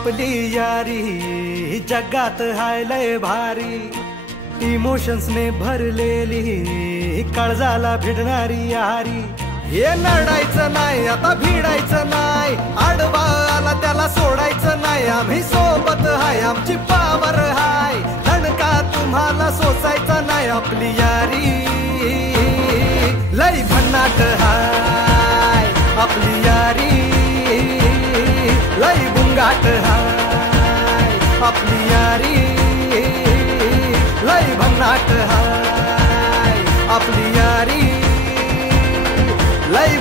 आपली यारी जगात हाय लय भारी, इमोशन्स ने भरलेली काळजाला भिडणारी यारी. हे नडायचं नाही आता भिडायचं नाही, आडवा आला त्याला सोडायचं नाही. आम्ही सोबत हाय आमची पावर हाय, दणका तुम्हाला सोसायचा नाही. आपली यारी लय भन्नाट हाय, आपली यारी लय बुंगाट हाय. आपली यारी लय भन्नाट हाय, आपली यारी लय